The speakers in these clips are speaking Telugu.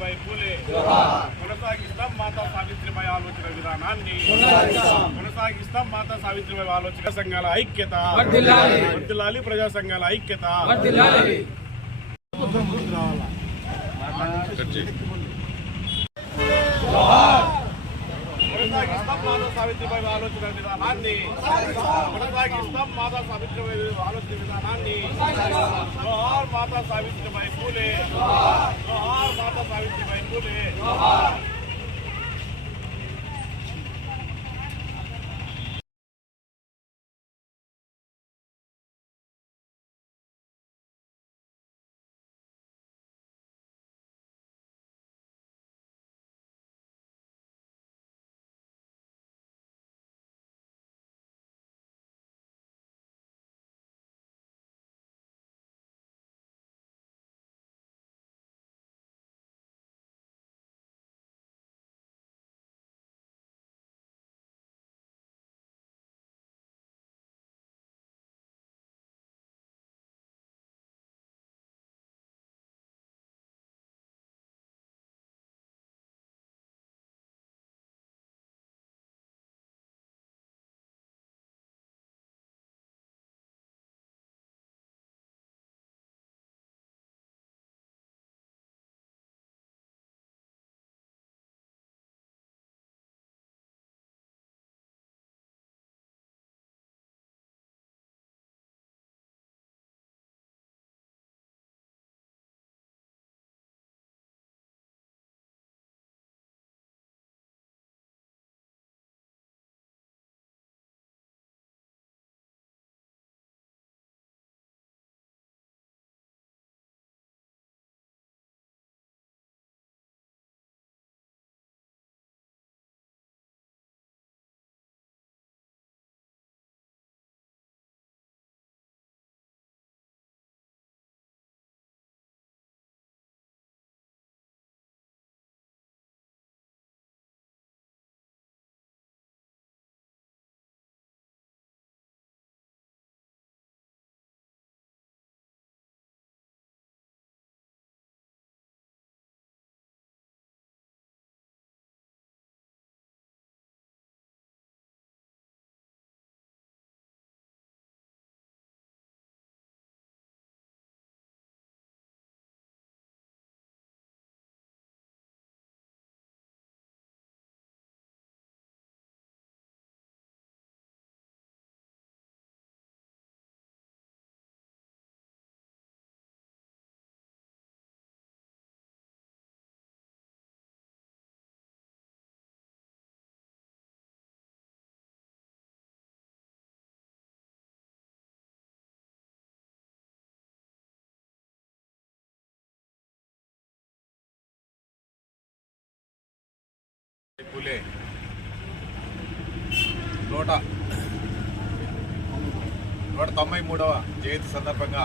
సావిత్రిబాయి పూలే కొనసాగిస్తాం మాతా సావిత్రిబాయి ఆలోచన విధానాన్ని కొనసాగిస్తాం మాతా సావిత్రిబాయి ఆలోచన సంఘాల ఐక్యత వర్తిల్లాలి ప్రజా సంఘాల ఐక్యత మాతా సావిత్రిపై ఆలోచన విధానాన్ని కొనసాగిస్తాం మాతా సావిత్రిపై ఆలోచన విధానాన్ని జోహార్ మాతా సావిత్రిబాయి పూలే జోహార్ మాతా సావిత్రిబాయి పూలే పూలే నూట నూట తొంభై మూడవ జయంతి సందర్భంగా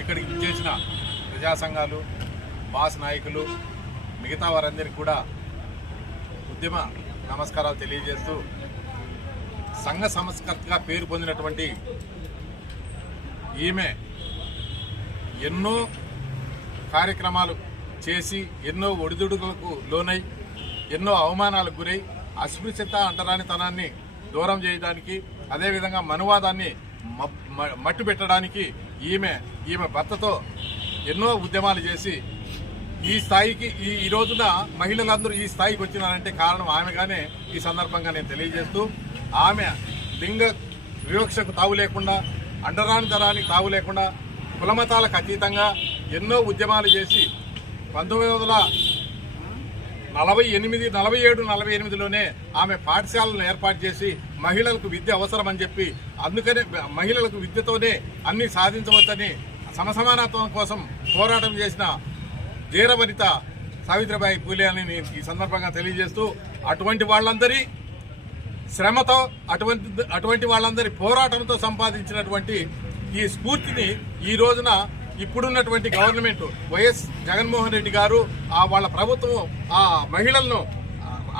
ఇక్కడికి చేసిన ప్రజా సంఘాలు బాస్ నాయకులు మిగతా వారందరికీ కూడా ఉద్యమ నమస్కారాలు తెలియజేస్తూ సంఘ సంస్కర్తగా పేరు పొందినటువంటి ఈమె ఎన్నో కార్యక్రమాలు చేసి ఎన్నో ఒడిదుడుకులకు లోనై ఎన్నో అవమానాలకు గురై అస్పృశ్యత అంటరానితనాన్ని దూరం చేయడానికి అదేవిధంగా మనువాదాన్ని మట్టు పెట్టడానికి ఈమె ఈమె భర్తతో ఎన్నో ఉద్యమాలు చేసి ఈ స్థాయికి ఈ ఈ రోజున మహిళలందరూ ఈ స్థాయికి వచ్చినారంటే కారణం ఆమెగానే ఈ సందర్భంగా నేను తెలియజేస్తూ ఆమె లింగ వివక్షకు తావు లేకుండా అండరాని తరానికి తావు లేకుండా కులమతాలకు అతీతంగా ఎన్నో ఉద్యమాలు చేసి పంతొమ్మిది వందల నలభై ఎనిమిది నలభై ఏడు నలభై ఎనిమిదిలోనే ఆమె పాఠశాలను ఏర్పాటు చేసి మహిళలకు విద్య అవసరం అని చెప్పి అందుకనే మహిళలకు విద్యతోనే అన్ని సాధించవచ్చని సమసమానత్వం కోసం పోరాటం చేసిన జీరవనిత సావిత్రిబాయి పూలే అని ఈ సందర్భంగా తెలియజేస్తూ అటువంటి వాళ్ళందరి శ్రమతో అటువంటి అటువంటి వాళ్ళందరి పోరాటంతో సంపాదించినటువంటి ఈ స్ఫూర్తిని ఈ రోజున ఇప్పుడున్నటువంటి గవర్నమెంట్ వైఎస్ జగన్మోహన్ రెడ్డి గారు ఆ వాళ్ళ ప్రభుత్వం ఆ మహిళలను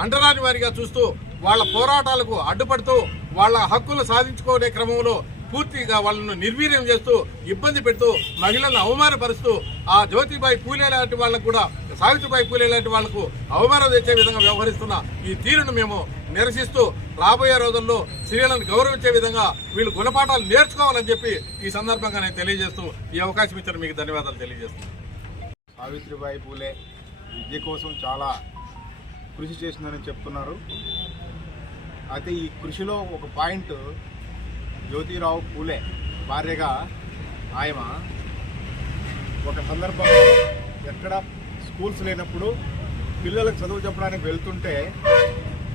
అండరాని వారిగా చూస్తూ వాళ్ళ పోరాటాలకు అడ్డుపడుతూ వాళ్ళ హక్కులు సాధించుకునే క్రమంలో పూర్తిగా వాళ్ళను నిర్వీర్యం చేస్తూ ఇబ్బంది పెడుతూ మహిళలను అవమానపరుస్తూ ఆ జ్యోతిబాయి పూలే లాంటి వాళ్ళకు కూడా సావిత్రిబాయి పూలే లాంటి వాళ్లకు అవమానం తెచ్చే విధంగా వ్యవహరిస్తున్న ఈ తీరును మేము నిరసిస్తూ రాబోయే రోజుల్లో స్త్రీలను గౌరవించే విధంగా వీళ్ళు గుణపాఠాలు నేర్చుకోవాలని చెప్పి ఈ సందర్భంగా నేను తెలియజేస్తూ ఈ అవకాశం ఇచ్చిన మీకు ధన్యవాదాలు తెలియజేస్తున్నాను సావిత్రిబాయి పూలే విద్య కోసం చాలా కృషి చేసిందని చెప్తున్నారు అయితే ఈ కృషిలో ఒక పాయింట్ జ్యోతిరావు పూలే భార్యగా ఆయమ ఒక సందర్భంలో ఎక్కడ స్కూల్స్ లేనప్పుడు పిల్లలకు చదువు చెప్పడానికి వెళ్తుంటే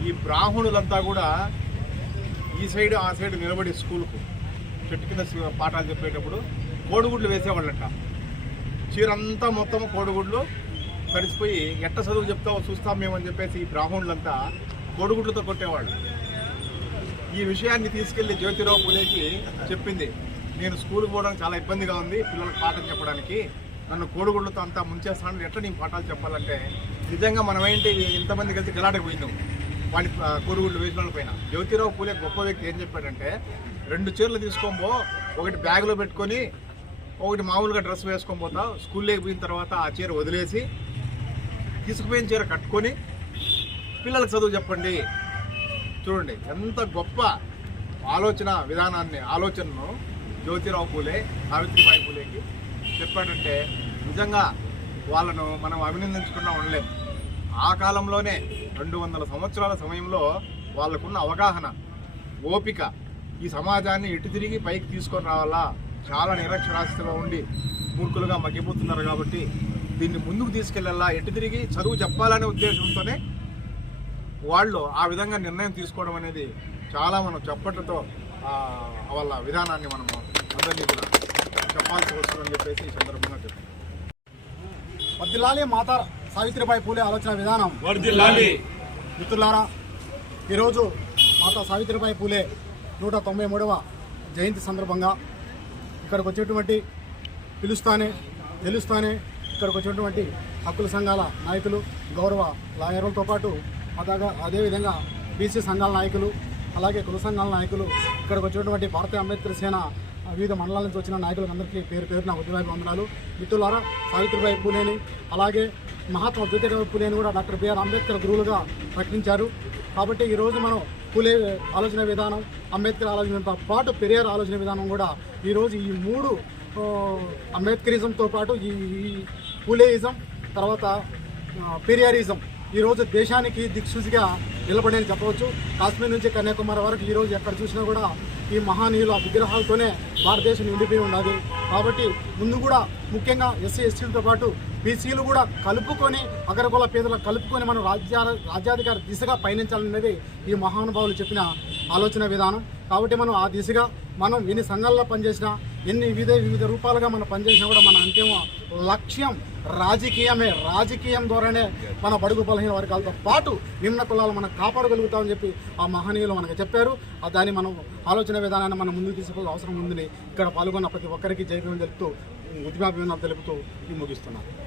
ఈ బ్రాహ్మణులంతా కూడా ఈ సైడ్ ఆ సైడ్ నిలబడి స్కూల్కు చెట్టు కింద పాఠాలు చెప్పేటప్పుడు కోడిగుడ్లు వేసేవాళ్ళట చీరంతా మొత్తం కోడిగుడ్లు తడిసిపోయి ఎట్ట చదువు చెప్తావో చూస్తాం మేమని చెప్పేసి ఈ బ్రాహ్మణులంతా కోడిగుడ్లతో కొట్టేవాళ్ళు ఈ విషయాన్ని తీసుకెళ్లి జ్యోతిరావు పులేకి చెప్పింది నేను స్కూల్కి పోవడానికి చాలా ఇబ్బందిగా ఉంది పిల్లలకు పాఠం చెప్పడానికి నన్ను కోడిగుళ్ళతో అంతా ముంచేస్తాను ఎట్లా నీ పాఠాలు చెప్పాలంటే నిజంగా మనమేంటి ఇంతమంది కలిసి గలాటకు పోయినాం వాడి కోడుగుళ్ళు వేసిన పైన జ్యోతిరావు పూలే గొప్ప వ్యక్తి ఏం చెప్పాడంటే రెండు చీరలు తీసుకోబో ఒకటి బ్యాగ్లో పెట్టుకొని ఒకటి మామూలుగా డ్రెస్ వేసుకొని పోతావు స్కూల్లోకి పోయిన తర్వాత ఆ చీర వదిలేసి తీసుకుపోయిన చీర కట్టుకొని పిల్లలకు చదువు చెప్పండి చూడండి ఎంత గొప్ప ఆలోచన విధానాన్ని ఆలోచనను జ్యోతిరావు పూలే సావిత్రిబాయి పూలేకి చెప్పాడంటే నిజంగా వాళ్ళను మనం అభినందించకుండా ఉండలేము ఆ కాలంలోనే రెండు వందల సంవత్సరాల సమయంలో వాళ్ళకున్న అవగాహన ఓపిక ఈ సమాజాన్ని ఇటు తిరిగి పైకి తీసుకొని రావాలా చాలా నిరక్షరాస్యతలో ఉండి మూర్ఖులుగా మగ్గిపోతున్నారు కాబట్టి దీన్ని ముందుకు తీసుకెళ్లేలా ఎటు తిరిగి చదువు చెప్పాలనే ఉద్దేశంతోనే వాళ్ళు ఆ విధంగా నిర్ణయం తీసుకోవడం అనేది చాలా మనం చప్పట్లతో వాళ్ళ విధానాన్ని మనం అందరినీ కూడా చెప్పాల్సి వస్తుందని చెప్పేసి ఈ సందర్భంగా చెప్తున్నాను వర్దిల్లాలి మాతా సావిత్రిబాయి పూలే ఆలోచన విధానం వర్దిల్లాలి మిత్రులారా ఈరోజు మాతా సావిత్రిబాయి పూలే నూట తొంభై మూడవ జయంతి సందర్భంగా ఇక్కడికి వచ్చేటువంటి పిలుస్తానే తెలుస్తానే ఇక్కడికి వచ్చేటువంటి హక్కుల సంఘాల నాయకులు గౌరవ లాయర్లతో పాటు అదాగా అదేవిధంగా బీసీ సంఘాల నాయకులు అలాగే కుల సంఘాల నాయకులు ఇక్కడికి వచ్చేటువంటి భారతీయ అంబేద్కర్ సేన వివిధ మండలాల నుంచి వచ్చిన నాయకులందరికీ పేరు పేరున ఉద్యమాభి వందనాలు మిత్రులారా సావిత్రిబాయి పూలేని అలాగే మహాత్మా జ్యోతిరావు పూలేని కూడా డాక్టర్ బిఆర్ అంబేద్కర్ గురువులుగా ప్రకటించారు కాబట్టి ఈరోజు మనం పూలే ఆలోచన విధానం అంబేద్కర్ ఆలోచనతో పాటు పెరియార్ ఆలోచన విధానం కూడా ఈరోజు ఈ మూడు అంబేద్కరిజంతో పాటు ఈ పూలేయిజం తర్వాత పెరియారిజం ఈరోజు దేశానికి దిక్సూచిగా అని చెప్పవచ్చు కాశ్మీర్ నుంచి కన్యాకుమారి వరకు ఈరోజు ఎక్కడ చూసినా కూడా ఈ మహానీయుల విగ్రహాలతోనే భారతదేశం నిండిపోయి ఉన్నది కాబట్టి ముందు కూడా ముఖ్యంగా ఎస్సీ ఎస్టీలతో పాటు బీసీలు కూడా కలుపుకొని అగ్రకుల పేదలు కలుపుకొని మనం రాజ్యా రాజ్యాధికార దిశగా పయనించాలనేది ఈ మహానుభావులు చెప్పిన ఆలోచన విధానం కాబట్టి మనం ఆ దిశగా మనం ఎన్ని సంఘాల్లో పనిచేసినా ఎన్ని వివిధ వివిధ రూపాలుగా మనం పనిచేసినా కూడా మన అంతిమ లక్ష్యం రాజకీయమే రాజకీయం ద్వారానే మన బడుగు బలహీన వర్గాలతో పాటు నిమ్న కులాలు మనం కాపాడగలుగుతామని చెప్పి ఆ మహనీయులు మనకు చెప్పారు దాన్ని మనం ఆలోచన విధానాన్ని మనం ముందుకు తీసుకోవాల్సిన అవసరం ఉందని ఇక్కడ పాల్గొన్న ప్రతి ఒక్కరికి జైభ్యం తెలుపుతూ ఉద్యాభిమానం తెలుపుతూ ముగిస్తున్నాను